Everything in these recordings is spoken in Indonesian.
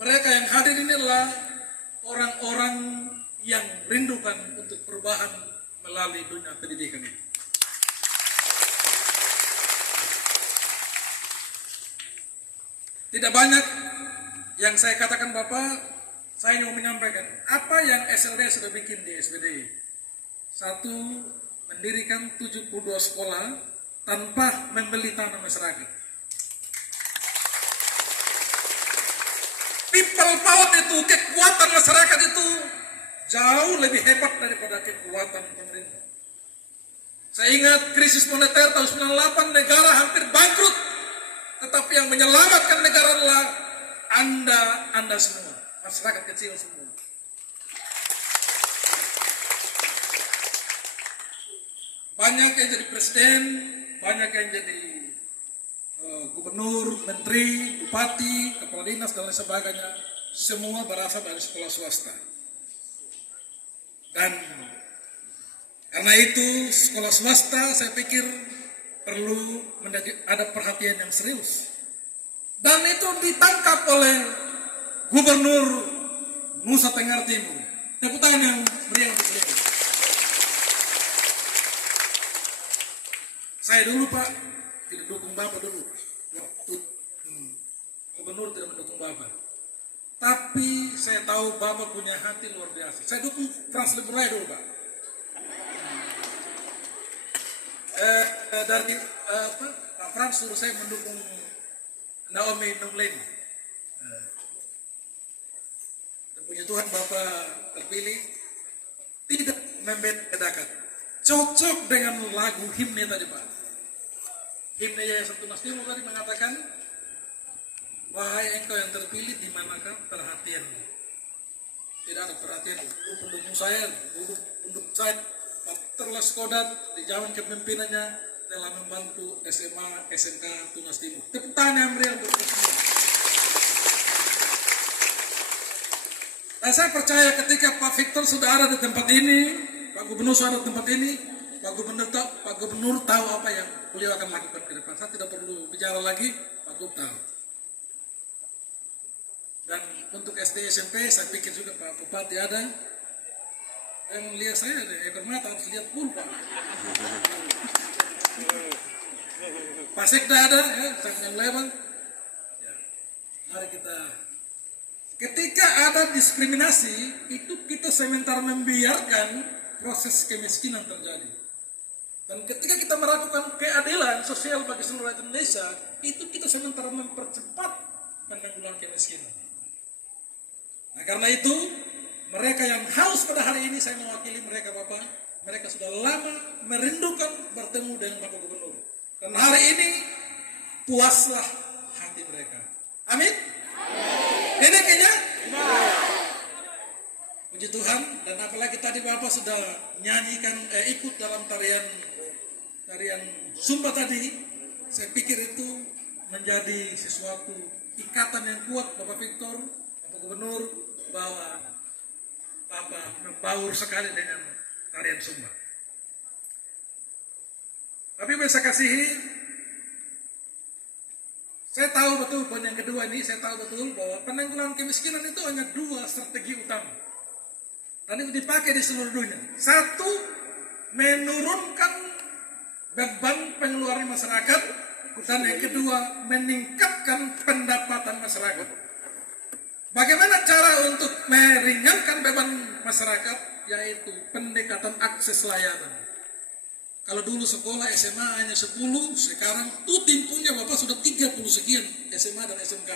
Mereka yang hadir ini adalah orang-orang yang merindukan untuk perubahan melalui dunia pendidikan itu. Tidak banyak yang saya katakan Bapak, saya mau menyampaikan apa yang SLD sudah bikin di SBD. Satu, mendirikan 72 sekolah tanpa membeli tanah masyarakat. People power itu, kekuatan masyarakat itu jauh lebih hebat daripada kekuatan pemerintah. Saya ingat krisis moneter tahun 98, negara hampir bangkrut. Tetapi yang menyelamatkan negara adalah Anda semua, masyarakat kecil semua. Banyak yang jadi presiden, banyak yang jadi gubernur, menteri, bupati, kepala dinas dan lain sebagainya, semua berasal dari sekolah swasta. Dan karena itu sekolah swasta saya pikir perlu ada perhatian yang serius. Dan itu ditangkap oleh Gubernur Nusa Tenggara Timur. Tepuk tangan yang meriah untuk beliau. Saya dulu Pak tidak dukung Bapak dulu. Waktu Gubernur tidak mendukung Bapak. Tapi saya tahu Bapak punya hati luar biasa. Saya dukung Frans Leberay dulu Pak. Dari Pak Frans suruh saya mendukung Naomi Nungling. Dan puji Tuhan Bapak terpilih, tidak membedakan, cocok dengan lagu himne tadi Pak. Himne Yayasan Tunas Timur tadi mengatakan, wahai engkau yang terpilih, di manakah perhatianmu? Tidak ada perhatian. Pendukung saya, pendukung saya, Pak Terlas Kodat di zaman kepemimpinannya telah membantu SMA, SMK Tunas Timur. Tepuk tangan yang meriah untuk semua. Dan saya percaya ketika Pak Victor sudah ada di tempat ini, Pak Gubernur sudah ada di tempat ini, Pak Gubernur tahu apa yang beliau akan lakukan ke depan. Saya tidak perlu bicara lagi, Pak Gubernur tahu. Dan untuk SD SMP saya pikir juga Pak Bupati ada. Yang lihat saya ada ekor mata, harus lihat pun Pak. Pak Sekda ada, ya, yang lebar. Ya, mari kita. Ketika ada diskriminasi, itu kita sementara membiarkan proses kemiskinan terjadi. Dan ketika kita melakukan keadilan sosial bagi seluruh rakyat Indonesia, itu kita sementara mempercepat penanggulangan kemiskinan. Nah karena itu, mereka yang haus pada hari ini, saya mewakili mereka Bapak, mereka sudah lama merindukan bertemu dengan Bapak Gubernur. Dan hari ini, puaslah hati mereka. Amin? Ini kayaknya? Puji Tuhan, dan apalagi tadi Bapak sudah nyanyikan, ikut dalam tarian Sumba tadi, saya pikir itu menjadi sesuatu ikatan yang kuat Bapak Victor, Bapak Gubernur, bahwa Bapak membaur sekali dengan tarian Sumba. Tapi bisa kasihi, saya tahu betul poin yang kedua ini, saya tahu betul bahwa penanggulangan kemiskinan itu hanya dua strategi utama. Dan itu dipakai di seluruh dunia. Satu, menurunkan beban pengeluaran masyarakat, dan yang kedua, meningkatkan pendapatan masyarakat. Bagaimana cara untuk meringankan beban masyarakat? Yaitu pendekatan akses layanan. Kalau dulu sekolah SMA hanya 10, sekarang Tutim punya Bapak sudah 30 sekian SMA dan SMK.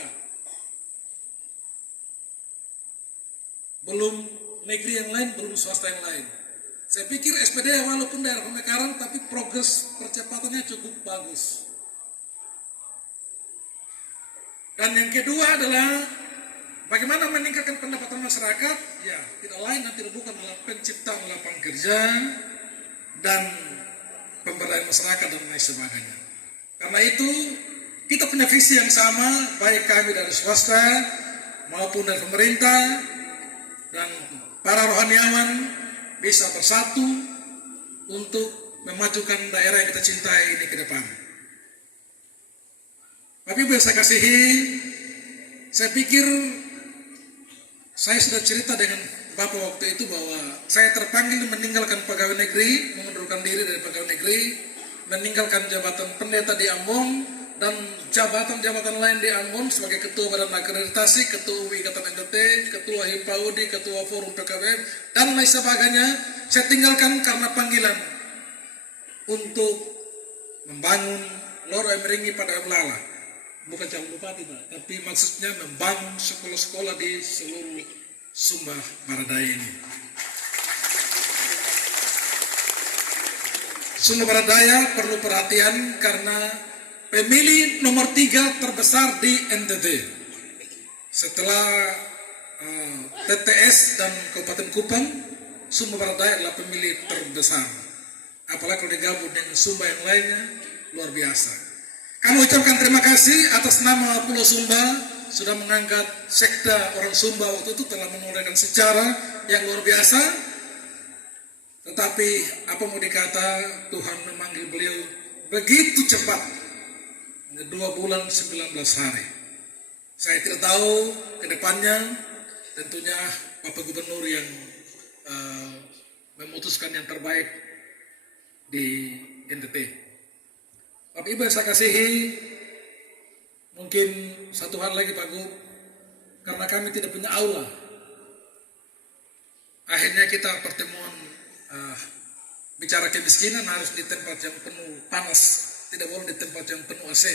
Belum negeri yang lain, belum swasta yang lain. Saya pikir SPD walaupun daerah pemekaran, tapi progres percepatannya cukup bagus. Dan yang kedua adalah bagaimana meningkatkan pendapatan masyarakat? Ya, tidak lain dan tidak bukan adalah penciptaan lapangan kerja dan pemberdayaan masyarakat dan lain sebagainya. Karena itu kita punya visi yang sama, baik kami dari swasta maupun dari pemerintah, dan para rohaniawan bisa bersatu untuk memajukan daerah yang kita cintai ini ke depan. Tapi bisa kasihi, saya pikir Saya sudah cerita dengan Bapak waktu itu bahwa saya terpanggil meninggalkan pegawai negeri, mengundurkan diri dari pegawai negeri, meninggalkan jabatan pendeta di Ambon dan jabatan-jabatan lain di Ambon sebagai ketua badan akreditasi, ketua Ikatan NTT, ketua Himpaudi, ketua forum PKBM dan lain sebagainya. Saya tinggalkan karena panggilan untuk membangun Loro Emeringi pada Melala. Bukan calon bupati, Pak, tapi maksudnya membangun sekolah-sekolah di seluruh Sumba Barat Daya ini. Sumba Barat Daya perlu perhatian karena pemilih nomor 3 terbesar di NTT. Setelah TTS dan Kabupaten Kupang, Sumba Barat Daya adalah pemilih terbesar. Apalagi kalau digabung dengan Sumba yang lainnya, luar biasa. Kami ucapkan terima kasih atas nama Pulau Sumba sudah mengangkat sekda orang Sumba waktu itu telah menorehkan sejarah yang luar biasa. Tetapi apa mau dikata, Tuhan memanggil beliau begitu cepat, 2 bulan 19 hari. Saya tidak tahu ke depannya, tentunya Bapak Gubernur yang memutuskan yang terbaik di NTT. Bapak Ibu yang saya kasihi, mungkin satu hal lagi Pak Gub, karena kami tidak punya aula. Akhirnya kita pertemuan bicara kemiskinan harus di tempat yang penuh panas, tidak boleh di tempat yang penuh AC.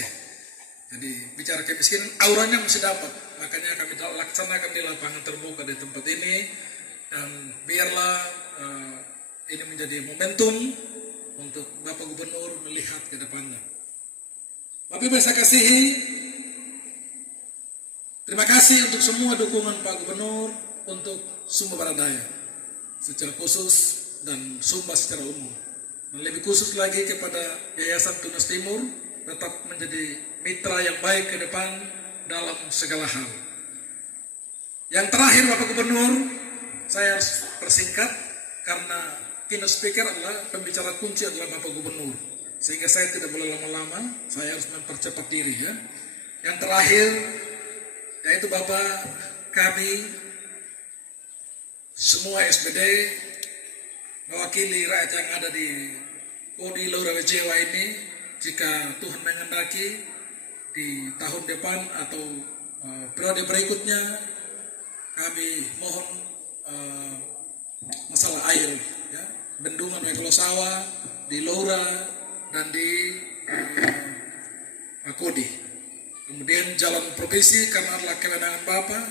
Jadi bicara kemiskinan, auranya mesti dapat. Makanya kami laksanakan di lapangan terbuka di tempat ini, dan biarlah ini menjadi momentum untuk Bapak Gubernur melihat ke depannya. Bapak Ibu saya kasihi, terima kasih untuk semua dukungan Pak Gubernur untuk Sumba Barat Daya secara khusus dan Sumba secara umum. Dan lebih khusus lagi kepada Yayasan Tunas Timur tetap menjadi mitra yang baik ke depan dalam segala hal. Yang terakhir Bapak Gubernur, saya harus persingkat karena keynote speaker adalah pembicara kunci adalah Bapak Gubernur, sehingga saya tidak boleh lama-lama, saya harus mempercepat diri ya. Yang terakhir yaitu Bapak, kami semua SPD mewakili rakyat yang ada di Kodi Laura Jawa ini, jika Tuhan menghendaki di tahun depan atau periode berikutnya, kami mohon masalah air ya, bendungan Wekolo Sawah di Laura dan di Kodi. Kemudian jalan provinsi karena adalah kewenangan Bapak,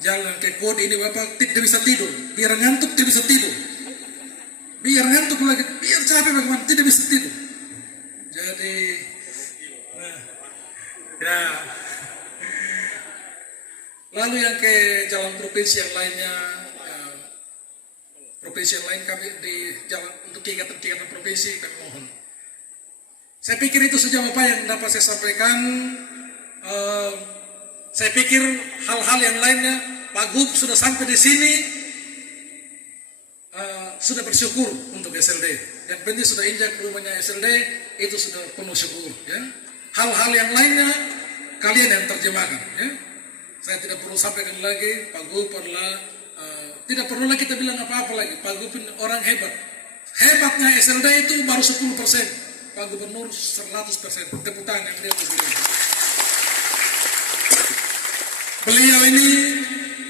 jalan ke Kodi ini Bapak tidak bisa tidur, biar ngantuk tidak bisa tidur, biar ngantuk lagi, biar capek bagaimana tidak bisa tidur. Jadi ya. Lalu yang ke jalan provinsi yang lainnya, provinsi yang lain kami di jalan untuk kegiatan provinsi kami mohon. Saya pikir itu saja Bapak yang dapat saya sampaikan. Saya pikir hal-hal yang lainnya Pak Gub sudah sampai di sini, sudah bersyukur untuk SLD. Yang penting sudah injak rumahnya SLD, itu sudah penuh syukur. Ya. Hal-hal yang lainnya kalian yang terjemahkan. Ya. Saya tidak perlu sampaikan lagi, Pak Gub adalah tidak perlu lagi kita bilang apa-apa lagi. Pak Gub orang hebat. Hebatnya SLD itu baru 10%. Pak Gubernur 100%. Tepuk tangan yang beliau berikan. Beliau ini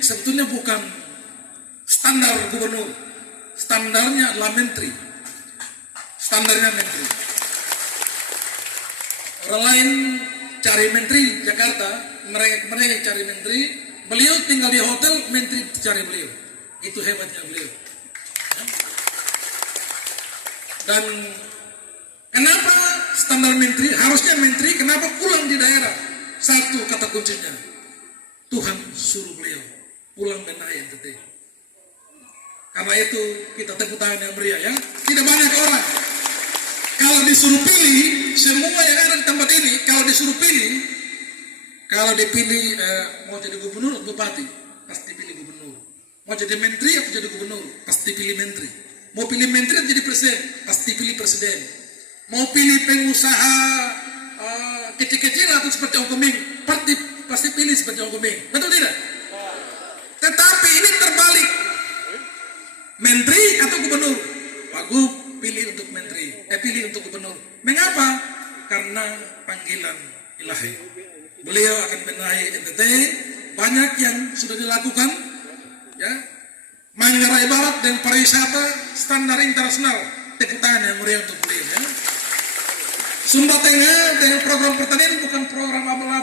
sebetulnya bukan standar gubernur. Standarnya adalah menteri. Standarnya menteri. Orang lain cari menteri Jakarta, mereka cari menteri, beliau tinggal di hotel, menteri cari beliau. Itu hebatnya beliau. Dan kenapa standar menteri? Harusnya menteri kenapa pulang di daerah? Satu kata kuncinya, Tuhan suruh beliau pulang dan naik NTT. Karena itu kita tepuk tangan yang meriah ya. Tidak banyak orang. Kalau disuruh pilih, semua yang ada di tempat ini, kalau disuruh pilih, kalau dipilih mau jadi gubernur atau bupati, pasti pilih gubernur. Mau jadi menteri atau jadi gubernur, pasti pilih menteri. Mau pilih menteri atau jadi presiden, pasti pilih presiden. Mau pilih pengusaha kecil-kecil atau seperti Ong Komeng, pasti pilih seperti Ong Komeng. Betul tidak? Tetapi ini pilih untuk menteri, pilih untuk gubernur. Mengapa? Karena panggilan ilahi. Beliau akan benahi NTT, banyak yang sudah dilakukan, ya. Manggarai Barat dan pariwisata standar internasional, tepuk tangan yang meriah untuk beliau, ya. Sumba Tengah dengan program pertanian bukan program abal-abal.